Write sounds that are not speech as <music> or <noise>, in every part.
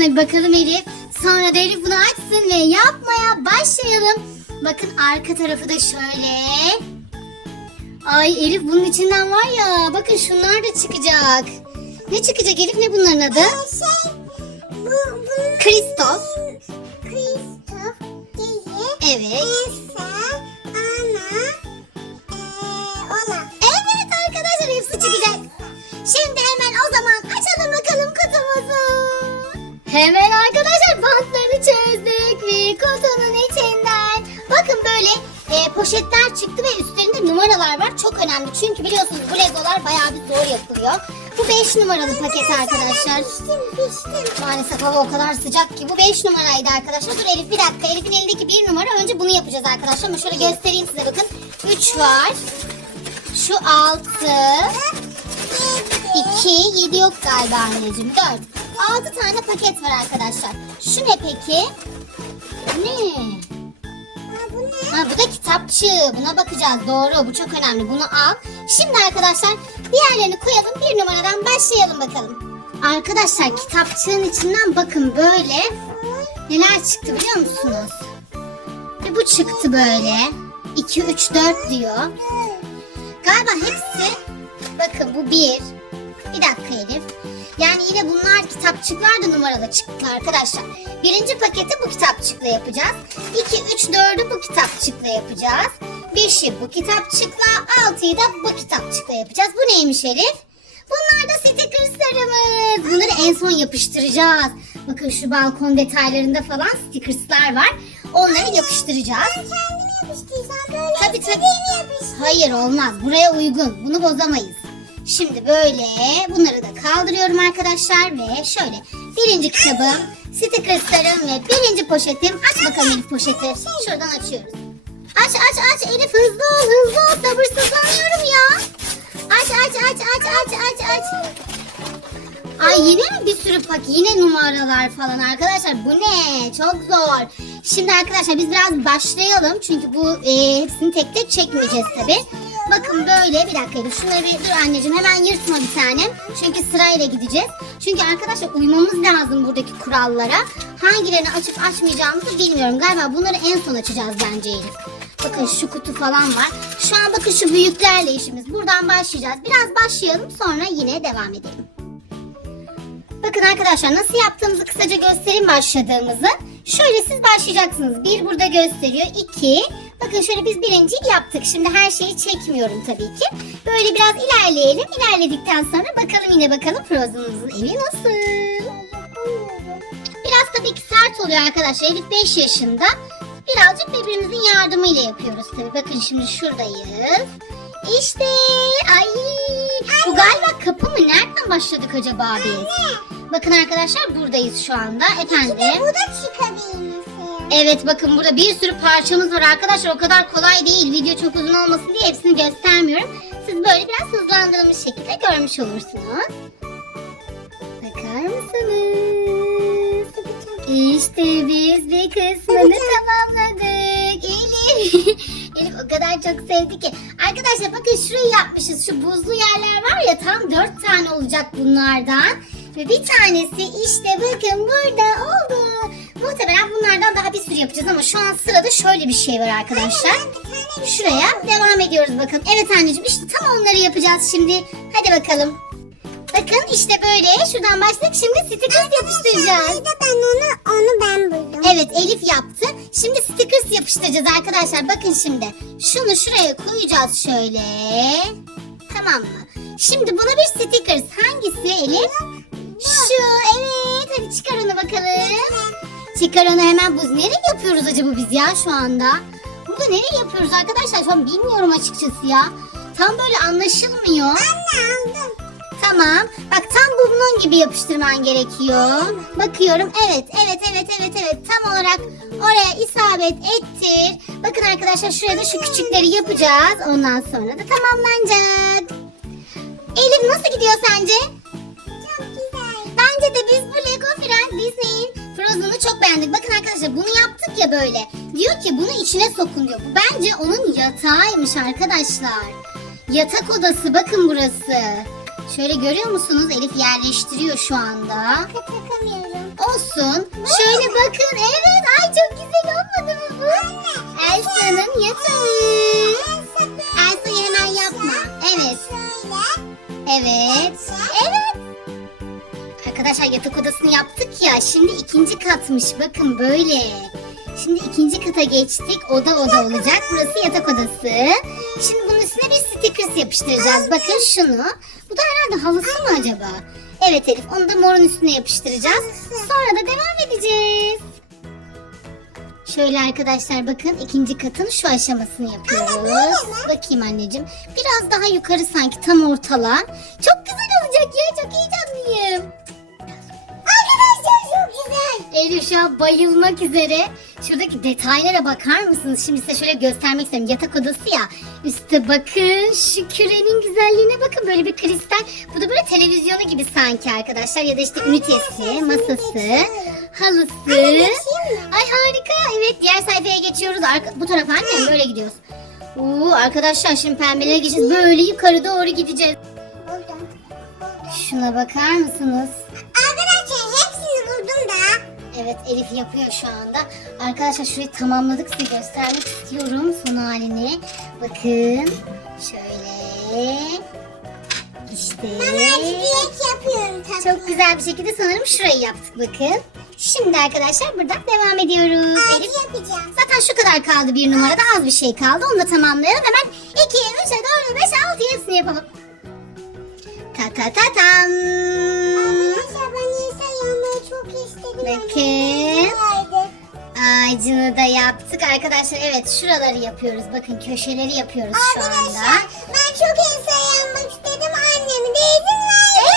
kutusuna bir bakalım Elif. Sonra da Elif bunu açsın ve yapmaya başlayalım. Bakın arka tarafı da şöyle. Ay Elif bunun içinden var ya bakın şunlar da çıkacak. Ne çıkacak Elif ne bunların adı? Şey, bu, bunun Kristof. Kristof değil. Evet. Esa, Hemen arkadaşlar bantları çözdük ve kutunun içinden. Bakın böyle e, poşetler çıktı ve üstlerinde numaralar var. Çok önemli çünkü biliyorsunuz bu legolar bayağı bir zor yapılıyor. Bu 5 numaralı paket arkadaşlar. Piştim, piştim. Maalesef hava o kadar sıcak ki. Bu 5 numaraydı arkadaşlar. Dur Elif bir dakika. Elif'in elindeki 1 numara. Önce bunu yapacağız arkadaşlar. Ama şöyle göstereyim size bakın. 3 var. Şu 6. 2, 7 yok galiba anneciğim. 4. 6 tane paket var arkadaşlar. Şu ne peki? Ne? Aa, bu ne? Ha bu da kitapçı. Buna bakacağız. Doğru. Bu çok önemli. Bunu al. Şimdi arkadaşlar diğerlerini koyalım. Bir numaradan başlayalım bakalım. Arkadaşlar kitapçığın içinden bakın böyle neler çıktı biliyor musunuz? Ve bu çıktı böyle. 2, 3, 4 diyor. Galiba hepsi bakın bu bir. Bir dakika Elif. Yani yine bunlar kitapçıklar da numaralı çıktı arkadaşlar. Birinci paketi bu kitapçıkla yapacağız. 2, 3, 4'ü bu kitapçıkla yapacağız. 5'i bu kitapçıkla, 6'yı da bu kitapçıkla yapacağız. Bu neymiş Elif? Bunlar da stickerslarımız. Bunları en son yapıştıracağız. Bakın şu balkon detaylarında falan stickerslar var. Onları yapıştıracağız. Kendim yapıştırsam böyle Tabii, tabii. yapıştır. Hayır olmaz. Buraya uygun. Bunu bozamayız. Şimdi böyle bunları da kaldırıyorum arkadaşlar ve şöyle birinci kitabım, stickerslarım ve birinci poşetim. Aç bakalım Elif poşeti. Şuradan açıyoruz. Aç aç aç Elif hızlı ol hızlı ol sabırsızlanıyorum ya. Aç aç aç aç aç aç aç. Ay yine mi bir sürü pak yine numaralar falan arkadaşlar bu ne çok zor. Şimdi arkadaşlar biz biraz başlayalım çünkü bu e, hepsini tek tek çekmeyeceğiz tabi. Bakın böyle bir dakika şunları bir dur anneciğim hemen yırtma bir tanem. Çünkü sırayla gideceğiz. Çünkü arkadaşlar uymamız lazım buradaki kurallara. Hangilerini açıp açmayacağımızı bilmiyorum. Galiba bunları en son açacağız bence Elif. Bakın şu kutu falan var. Şu an bakın şu büyüklerle işimiz. Buradan başlayacağız. Biraz başlayalım sonra yine devam edelim. Bakın arkadaşlar nasıl yaptığımızı kısaca göstereyim başladığımızı. Şöyle siz başlayacaksınız. Bir burada gösteriyor. iki. Bakın şöyle biz birinciyi yaptık. Şimdi her şeyi çekmiyorum tabii ki. Böyle biraz ilerleyelim. İlerledikten sonra bakalım yine bakalım Frozen'ımızın evi nasıl? Biraz tabii ki sert oluyor arkadaşlar. Elif 5 yaşında. Birazcık birbirimizin yardımıyla yapıyoruz tabii. Bakın şimdi şuradayız. İşte ay bu galiba kapı mı? Nereden başladık acaba biz? Bakın arkadaşlar buradayız şu anda. Efendim. Bu da çıkabilmesi. Evet bakın burada bir sürü parçamız var arkadaşlar. O kadar kolay değil. Video çok uzun olmasın diye hepsini göstermiyorum. Siz böyle biraz hızlandırılmış şekilde görmüş olursunuz. Bakar mısınız? İşte biz bir kısmını <laughs> tamamladık. Elif. <laughs> Elif o kadar çok sevdi ki. Arkadaşlar bakın şurayı yapmışız. Şu buzlu yerler var ya tam dört tane olacak bunlardan. Ve bir tanesi işte bakın burada oldu. Muhtemelen bunlardan daha bir sürü yapacağız ama şu an sırada şöyle bir şey var arkadaşlar. Şuraya devam ediyoruz bakın. Evet anneciğim işte tam onları yapacağız şimdi. Hadi bakalım. Bakın işte böyle şuradan başladık şimdi stickers yapıştıracağız. Ben onu, onu ben buldum. Evet Elif yaptı. Şimdi stickers yapıştıracağız arkadaşlar. Bakın şimdi. Şunu şuraya koyacağız şöyle. Tamam mı? Şimdi buna bir stickers. Hangisi Elif? Şu evet. Hadi çıkar onu bakalım. Çıkar onu hemen. Buz nereye yapıyoruz acaba biz ya şu anda? Burada nereye yapıyoruz arkadaşlar? Şu an bilmiyorum açıkçası ya. Tam böyle anlaşılmıyor. Anne aldım. Tamam. Bak tam bunun gibi yapıştırman gerekiyor. Bakıyorum. Evet, evet, evet, evet, evet. Tam olarak oraya isabet ettir. Bakın arkadaşlar şuraya da şu küçükleri yapacağız. Ondan sonra da tamamlanacak. Elif nasıl gidiyor sence? Çok güzel. Bence de biz bu Lego Friend Disney'in Frozen'ı çok beğendik. Bakın arkadaşlar bunu yaptık ya böyle. Diyor ki bunu içine sokun diyor. Bu bence onun yatağıymış arkadaşlar. Yatak odası bakın burası. Şöyle görüyor musunuz? Elif yerleştiriyor şu anda. Takamıyorum. Olsun. Şöyle bakın. Evet. Ay çok güzel olmadı mı bu? Elsa'nın yatağı. Elsa'yı hemen yapma. Evet. Evet. Arkadaşlar yatak odasını yaptık ya. Şimdi ikinci katmış. Bakın böyle. Şimdi ikinci kata geçtik. Oda oda olacak. Burası yatak odası. Şimdi bunun üstüne bir stickers yapıştıracağız. Bakın şunu. Bu da herhalde halısı mı acaba? Evet Elif. Onu da morun üstüne yapıştıracağız. Sonra da devam edeceğiz. Şöyle arkadaşlar bakın ikinci katın şu aşamasını yapıyoruz. Bakayım anneciğim. Biraz daha yukarı sanki tam ortala. Çok güzel olacak ya çok heyecanlıyım. Elif şu an bayılmak üzere. Şuradaki detaylara bakar mısınız? Şimdi size şöyle göstermek istiyorum. Yatak odası ya. Üste bakın. Şu kürenin güzelliğine bakın. Böyle bir kristal. Bu da böyle televizyonu gibi sanki arkadaşlar. Ya da işte ünitesi, masası, halısı. Ay harika. Evet diğer sayfaya geçiyoruz. Arka, bu tarafa annem böyle gidiyoruz. Oo, arkadaşlar şimdi pembelere geçeceğiz. Böyle yukarı doğru gideceğiz. Şuna bakar mısınız? Arkadaşlar. Evet Elif yapıyor şu anda. Arkadaşlar şurayı tamamladık size göstermek istiyorum son halini. Bakın şöyle. İşte. Ben diyet yapıyorum tabii. Çok güzel bir şekilde sanırım şurayı yaptık bakın. Şimdi arkadaşlar buradan devam ediyoruz. Ağacı Elif yapacağım. zaten şu kadar kaldı bir numarada az bir şey kaldı. Onu da tamamlayalım. Hemen 2, 3, 4, 5, 6 hepsini yapalım. Ta ta ta tam. Arkadaşlar Bakın. Ağacını da yaptık arkadaşlar. Evet şuraları yapıyoruz. Bakın köşeleri yapıyoruz şu anda. Arkadaşlar ben çok insan yanmak istedim. Annemi de izin verdi.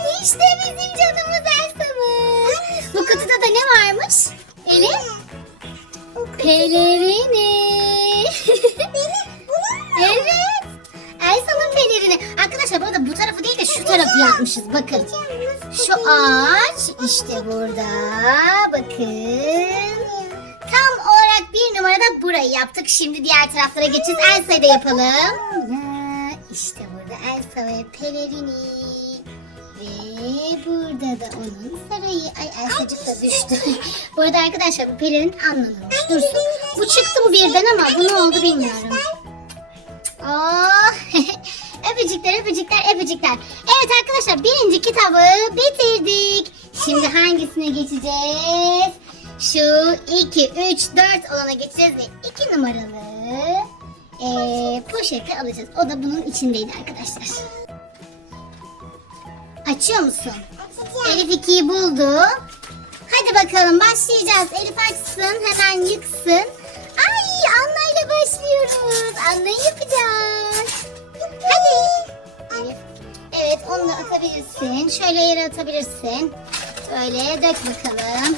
Evet işte bizim canımız Elsa'mız. Bu kutuda da ne varmış? Elif? Pelerini. evet. Elsa'nın pelerini. Tarafı yapmışız. Bakın. Şu ağaç işte burada. Bakın. Tam olarak bir numarada burayı yaptık. Şimdi diğer taraflara geçeceğiz. Elsa'yı da yapalım. Ya, işte burada Elsa ve pelerini. Ve burada da onun sarayı. Ay Elsa'cık da düştü. <laughs> bu arada arkadaşlar bu pelerin anlamamış. Dursun. Bu çıktı bu birden ama bu ne oldu bilmiyorum. Oh. <laughs> öpücükler, öpücükler, öpücükler. Evet arkadaşlar birinci kitabı bitirdik. Şimdi hangisine geçeceğiz? Şu 2, 3, 4 olana geçeceğiz ve 2 numaralı eee, poşeti alacağız. O da bunun içindeydi arkadaşlar. Açıyor musun? Açacağım. Elif 2'yi buldu. Hadi bakalım başlayacağız. Elif açsın hemen yıksın. Ay Anna ile başlıyoruz. Anna'yı yapacağız. Hadi. Evet onu atabilirsin. Şöyle yere atabilirsin. Böyle dök bakalım.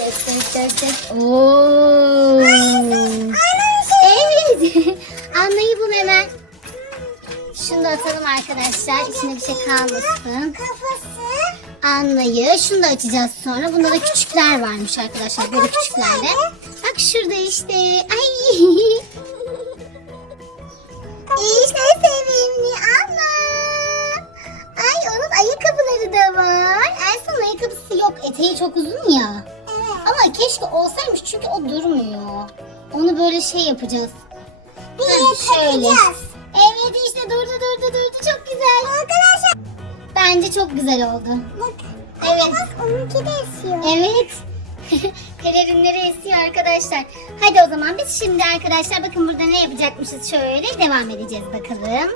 Dök dök dök dök. Oo. Evet. <laughs> Anna'yı bul hemen. Şunu da atalım arkadaşlar. İçinde bir şey kalmasın. Anna'yı. Şunu da açacağız sonra. Bunda da küçükler varmış arkadaşlar. Böyle küçüklerle. Bak şurada işte. Ay. <laughs> Eteği çok uzun ya. Evet. Ama keşke olsaymış çünkü o durmuyor. Onu böyle şey yapacağız. Bir Heh, şöyle. Evet işte durdu durdu durdu. Çok güzel. Arkadaşlar Bence çok güzel oldu. bak. Evet. Bak onunki de esiyor. Evet. <laughs> Pelerinleri esiyor arkadaşlar. Hadi o zaman biz şimdi arkadaşlar bakın burada ne yapacakmışız şöyle devam edeceğiz bakalım.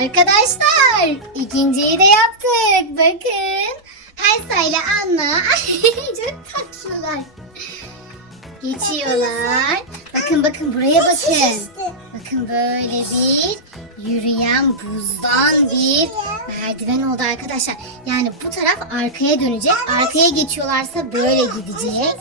Arkadaşlar ikinciyi de yaptık. Bakın. Elsa ile Anna. <laughs> Çok tatlılar. Geçiyorlar. Bakın bakın buraya bakın. Bakın böyle bir yürüyen buzdan bir merdiven oldu arkadaşlar. Yani bu taraf arkaya dönecek. Arkaya geçiyorlarsa böyle gidecek.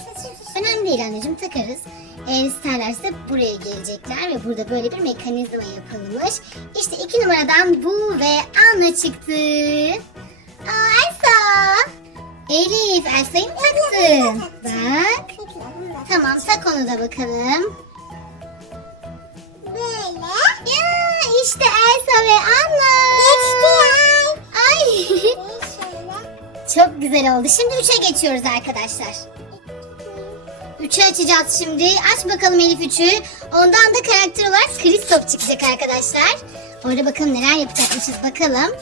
Önemli değil anneciğim takarız. Eğer isterlerse buraya gelecekler ve burada böyle bir mekanizma yapılmış. İşte iki numaradan bu ve Anna çıktı. Aa Elsa. Elif Elsa'yı mı taktın? Bak. Tamam tak onu da bakalım. Böyle. Ya İşte Elsa ve Anna. Geçti ay. Ay. <laughs> Çok güzel oldu. Şimdi 3'e geçiyoruz arkadaşlar. 3'ü açacağız şimdi. Aç bakalım Elif 3'ü. Ondan da karakter olarak Kristof çıkacak arkadaşlar. Orada bakalım neler yapacakmışız bakalım.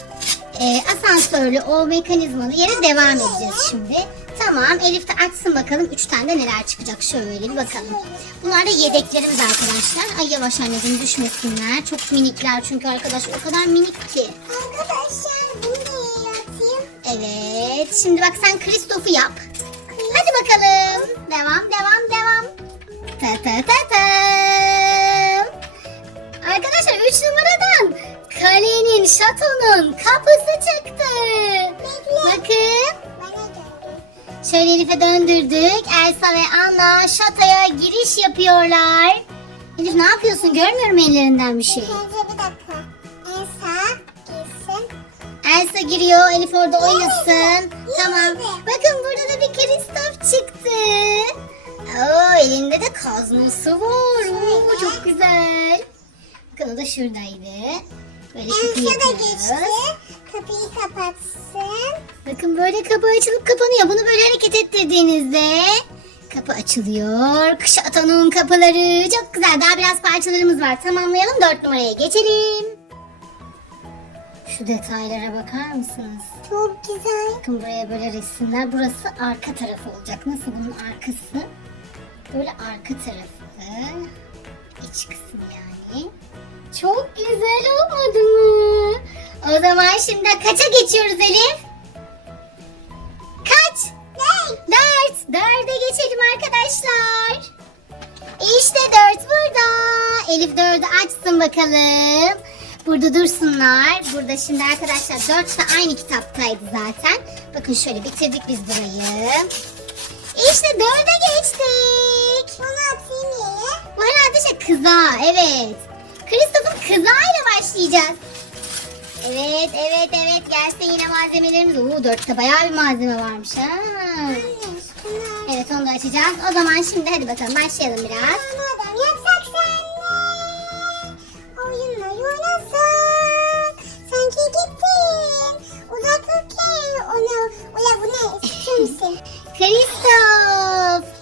Ee, asansörlü o mekanizmalı yere devam edeceğiz şimdi. Tamam Elif de açsın bakalım 3 tane de neler çıkacak şöyle bir bakalım. Bunlar da yedeklerimiz arkadaşlar. Ay yavaş anneciğim düşmesinler. Çok minikler çünkü arkadaşlar o kadar minik ki. Arkadaşlar bunu da atayım. Evet. Şimdi bak sen Kristof'u yap. Hadi bakalım. Devam, devam, devam. Ta ta ta ta. Şöyle Elif'e döndürdük. Elsa ve Anna şatoya giriş yapıyorlar. Elif ne yapıyorsun? Görmüyorum ellerinden bir şey. Bir dakika. En sağ gitsin. Elsa giriyor. Elif orada oynasın. Tamam. Bakın burada da bir Kristof çıktı. Oo, elinde de kazması var. Oo, çok güzel. Bakın o da şuradaydı. Böyle En kapı sağ da yapıyoruz. geçti. Kapıyı kapatsın. Bakın böyle kapı açılıp kapanıyor. Bunu böyle hareket ettirdiğinizde kapı açılıyor. Kış atanın kapıları. Çok güzel. Daha biraz parçalarımız var. Tamamlayalım. Dört numaraya geçelim. Şu detaylara bakar mısınız? Çok güzel. Bakın buraya böyle resimler. Burası arka tarafı olacak. Nasıl bunun arkası? Böyle arka tarafı. İç kısmı yani. Çok güzel olmadı mı? O zaman şimdi kaça geçiyoruz Elif? Kaç? Ne? Dört. Dörde geçelim arkadaşlar. İşte dört burada. Elif dördü açsın bakalım. Burada dursunlar. Burada şimdi arkadaşlar dört de aynı kitaptaydı zaten. Bakın şöyle bitirdik biz burayı. İşte dörde geçtik. Bunu atayım yere. Bu herhalde şey kıza. Evet. Kristof'un kızağıyla başlayacağız. Evet, evet, evet. Gelse yine malzemelerimiz. Oo, dörtte bayağı bir malzeme varmış ha. Evet onu da açacağız. O zaman şimdi hadi bakalım başlayalım biraz. Madem yapsak senle oyunla oynasak Sanki gittin uzaklıkken ona Ula bu ne kimsin? <laughs> Kristof.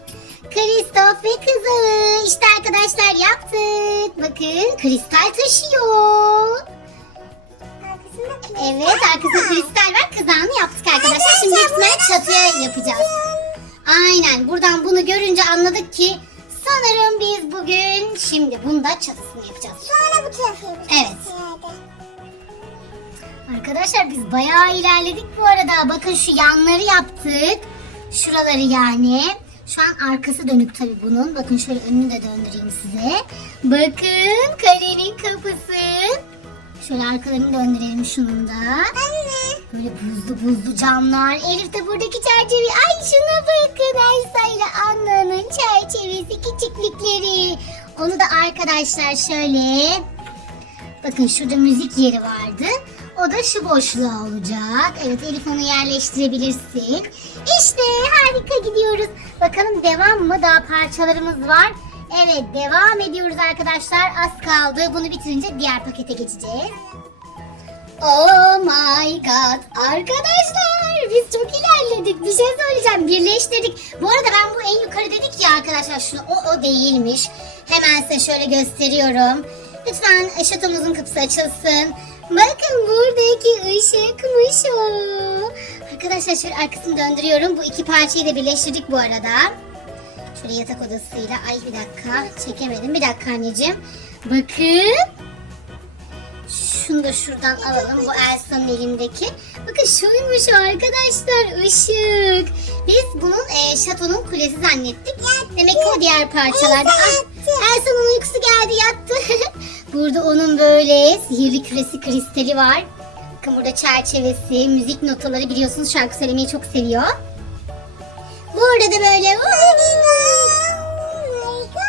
Kristof ve kızı. İşte arkadaşlar yaptık. Bakın kristal taşıyor. Arkasında kim? Evet arkasında kristal var. Kızağını yaptık arkadaşlar. Şimdi ihtimalle çatıya yapacağız. Aynen buradan bunu görünce anladık ki sanırım biz bugün şimdi bunda çatısını yapacağız. Sonra bu tarafı yapacağız. Evet. herhalde. Arkadaşlar biz bayağı ilerledik bu arada. Bakın şu yanları yaptık. Şuraları yani. Şu an arkası dönük tabii bunun. Bakın şöyle önünü de döndüreyim size. Bakın kalenin kapısı. Şöyle arkalarını döndürelim şunun da. Anne. Böyle buzlu buzlu camlar. Elif de buradaki çerçeve. Ay şuna bakın Elsa ile Anna'nın çerçevesi küçüklükleri. Onu da arkadaşlar şöyle. Bakın şurada müzik yeri vardı. O da şu boşluğa olacak. Evet Elif onu yerleştirebilirsin. İşte harika gidiyoruz. Bakalım devam mı? Daha parçalarımız var. Evet devam ediyoruz arkadaşlar. Az kaldı. Bunu bitirince diğer pakete geçeceğiz. Oh my god. Arkadaşlar biz çok ilerledik. Bir şey söyleyeceğim. Birleştirdik. Bu arada ben bu en yukarı dedik ya arkadaşlar şunu o o değilmiş. Hemen size şöyle gösteriyorum. Lütfen şatomuzun kapısı açılsın. Bakın buradaki ışıkmış o. Arkadaşlar şöyle arkasını döndürüyorum. Bu iki parçayı da birleştirdik bu arada. Şöyle yatak odasıyla. Ay bir dakika. Çekemedim. Bir dakika anneciğim. Bakın. Şunu da şuradan alalım. Bu Elsa'nın elindeki. Bakın şuymuş arkadaşlar. ışık. Biz bunun e, şatonun kulesi zannettik. Demek ki o diğer parçalarda. Ah, Elsa'nın uykusu geldi yattı. <laughs> burada onun böyle sihirli küresi kristali var. Bakın burada çerçevesi, müzik notaları biliyorsunuz şarkı söylemeyi çok seviyor. Burada da böyle.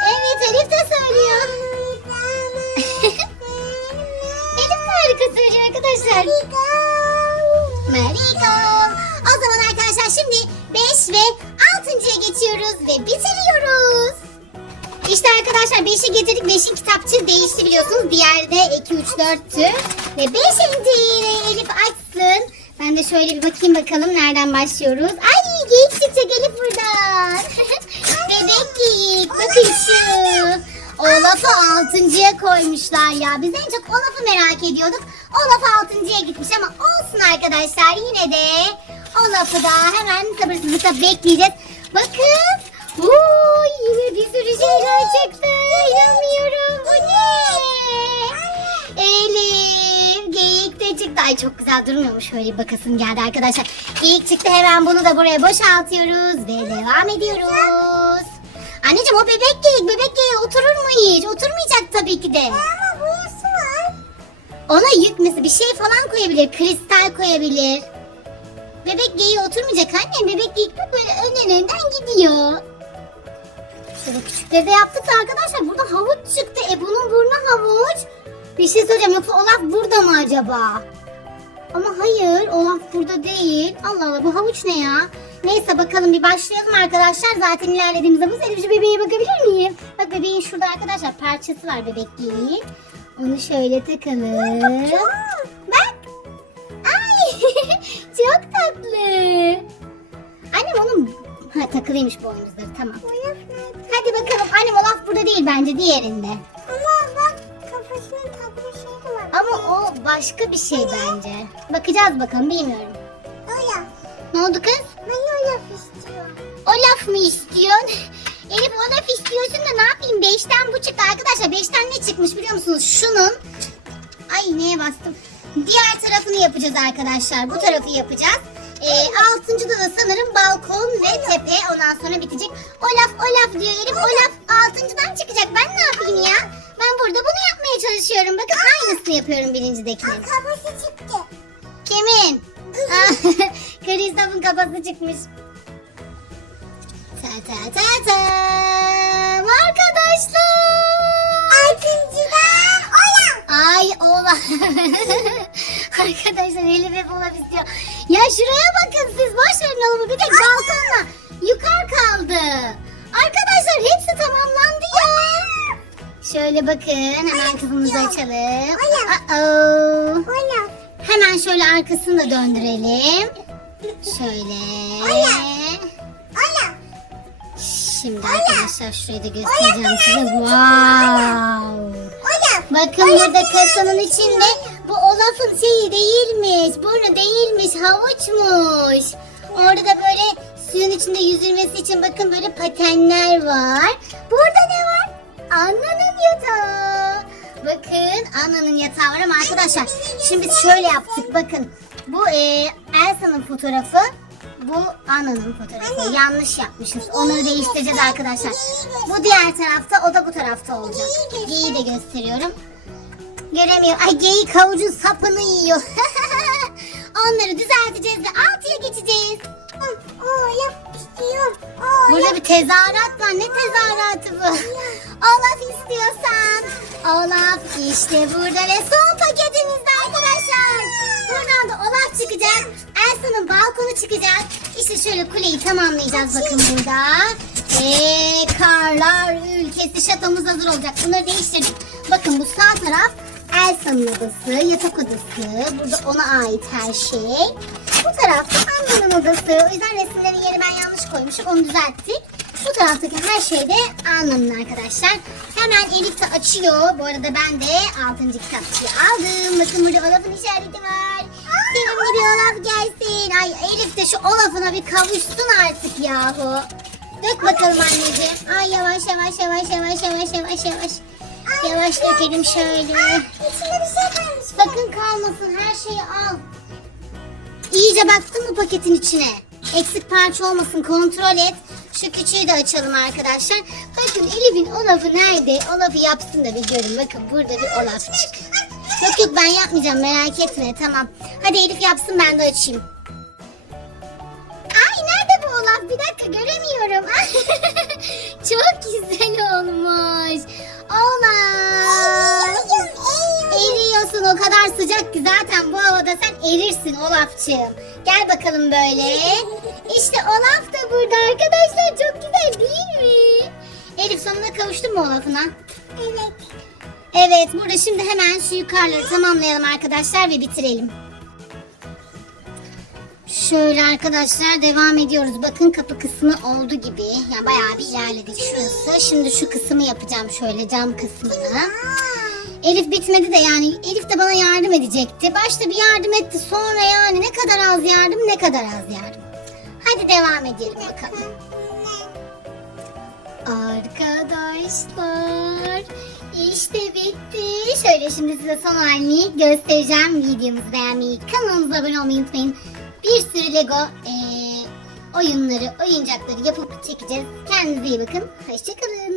Evet Elif de söylüyor. <laughs> Elif de harika söylüyor arkadaşlar. Mariko. O zaman arkadaşlar şimdi 5 ve 6.ya geçiyoruz ve bitiriyoruz. Arkadaşlar 5'i getirdik. 5'in kitapçığı değişti biliyorsunuz. Diğerde 2, 3, 4'tü. Ve 5. Elif açsın. Ben de şöyle bir bakayım bakalım nereden başlıyoruz. Ay geyik çıkacak Elif buradan. <laughs> Bebek geyik. Bakın şu. Olaf'ı altıncıya koymuşlar ya. Biz en çok Olaf'ı merak ediyorduk. Olaf altıncıya gitmiş ama olsun arkadaşlar. Yine de Olaf'ı da hemen sabırsızlıkla bekleyeceğiz. Bakın. Oo, yine bir sürü şeyler çıktı. İnanmıyorum. Bu ne? Elif. Geyik de çıktı. Ay çok güzel durmuyormuş. Şöyle bakasım geldi arkadaşlar. Geyik çıktı. Hemen bunu da buraya boşaltıyoruz. Ve devam ediyoruz. Anneciğim o bebek geyik. Bebek geyik oturur mu hiç? Oturmayacak tabii ki de. Ama var. Ona yük mesela bir şey falan koyabilir. Kristal koyabilir. Bebek geyiği oturmayacak anne. Bebek geyik böyle önden önden gidiyor. Şöyle küçükleri de yaptık da arkadaşlar. Burada havuç çıktı. E bunun burnu havuç. Bir şey söyleyeceğim. Yoksa Olaf burada mı acaba? Ama hayır. Olaf burada değil. Allah Allah bu havuç ne ya? Neyse bakalım bir başlayalım arkadaşlar. Zaten ilerlediğimizde bu senin şu bebeğe bakabilir miyim? Bak bebeğin şurada arkadaşlar parçası var bebek geyiğin. Onu şöyle takalım. Bak. Ay <laughs> çok tatlı. Annem onun ha, takılıymış boynuzları tamam. Nerede? Hadi bakalım annem Olaf burada değil bence diğerinde. Ama bak kafasının tatlı şeyi var. Ama o başka bir şey bence. Bakacağız bakalım bilmiyorum. Olaf. Ne oldu kız? Ben Olaf istiyorum. Olaf mı istiyorsun? <laughs> Elif Olaf istiyorsun da ne yapayım? Beşten bu çıktı arkadaşlar. Beşten ne çıkmış biliyor musunuz? Şunun. Ay neye bastım? Diğer tarafını yapacağız arkadaşlar. Bu tarafı yapacağız. Ee, altıncıda da sanırım balkon ve tepe ondan sonra bitecek. Olaf Olaf diyor Elif. Olaf altıncıdan çıkacak. Ben ne yapayım ya? Ben burada bunu yapmaya çalışıyorum. Bakın aynısını yapıyorum birincidekinin. Aa, kafası çıktı. Kimin? Kristof'un <laughs> kafası çıkmış. Ta ta ta ta. Arkadaşlar. Altıncıdan Olaf. Ay ola. <laughs> Arkadaşlar Elif hep Olaf istiyor. Ya şuraya bakın siz boş verin oğlumu bir tek balkonla yukarı kaldı. Arkadaşlar hepsi tamamlandı ya. Şöyle bakın hemen kızımızı açalım. Uh-oh. Hemen şöyle arkasını da döndürelim. Şöyle. Şimdi arkadaşlar şurayı da göstereceğim size. Wow. Bakın burada kasanın içinde bu Olaf'ın şeyi değilmiş. Burnu değilmiş. Havuçmuş. Orada da böyle suyun içinde yüzülmesi için bakın böyle patenler var. Burada ne var? Anna'nın yatağı. Bakın Anna'nın yatağı var ama arkadaşlar şimdi biz şöyle yaptık bakın. Bu e, Elsa'nın fotoğrafı. Bu Anna'nın fotoğrafı. Yanlış yapmışız. Onları değiştireceğiz arkadaşlar. Bu diğer tarafta o da bu tarafta olacak. Geyiği de gösteriyorum. Göremiyor. Ay geyik havucun sapını yiyor. <laughs> Onları düzelteceğiz ve altıya geçeceğiz. Olaf istiyorum. Olaf. Burada bir tezahürat var. Ne tezahüratı bu? <laughs> Olaf istiyorsan. Olaf işte burada ve son paketimizde arkadaşlar. Buradan da Olaf çıkacak. Elsa'nın balkonu çıkacak. İşte şöyle kuleyi tamamlayacağız bakın burada. Ve karlar ülkesi şatomuz hazır olacak. Bunları değiştirdik. Bakın bu sağ taraf Elsa'nın odası, yatak odası. Burada ona ait her şey. Bu tarafta annenin odası. O yüzden resimlerin yeri ben yanlış koymuşum. Onu düzelttik. Bu taraftaki her şey de Anna'nın arkadaşlar. Hemen Elif de açıyor. Bu arada ben de 6. kitapçıyı aldım. Bakın burada Olaf'ın işareti var. Sevimli bir Olaf gelsin. Ay Elif de şu Olaf'ına bir kavuşsun artık yahu. Dök bakalım anneciğim. Ay yavaş yavaş yavaş yavaş yavaş yavaş yavaş. Yavaş dökelim şöyle. İçinde bir şey kalmış. Sakın kalmasın her şeyi al. İyice baktın mı paketin içine? Eksik parça olmasın kontrol et. Şu küçüğü de açalım arkadaşlar. Bakın Elif'in Olaf'ı nerede? Olaf'ı yapsın da bir görün. Bakın burada bir Olafçık. Yok yok ben yapmayacağım merak etme tamam. Hadi Elif yapsın ben de açayım. Ay nerede bu Olaf? Bir dakika göremiyorum. <laughs> Çok güzel olmuş. Olaf. Eriyorsun o kadar sıcak ki zaten bu havada sen erirsin Olaf'cığım. Gel bakalım böyle. İşte Olaf da burada arkadaşlar çok güzel değil mi? Elif sonuna kavuştun mı o lafına? Evet. Evet burada şimdi hemen şu yukarıları tamamlayalım arkadaşlar ve bitirelim. Şöyle arkadaşlar devam ediyoruz. Bakın kapı kısmı oldu gibi. Yani bayağı bir ilerledik şurası. Şimdi şu kısmı yapacağım şöyle cam kısmını. Elif bitmedi de yani Elif de bana yardım edecekti. Başta bir yardım etti sonra yani ne kadar az yardım ne kadar az yardım. Hadi devam edelim bakalım. Arkadaşlar işte bitti. Şöyle şimdi size son halini göstereceğim. Videomuzu beğenmeyi, kanalımıza abone olmayı unutmayın. Bir sürü Lego eee, oyunları, oyuncakları yapıp çekeceğiz. Kendinize iyi bakın. Hoşçakalın.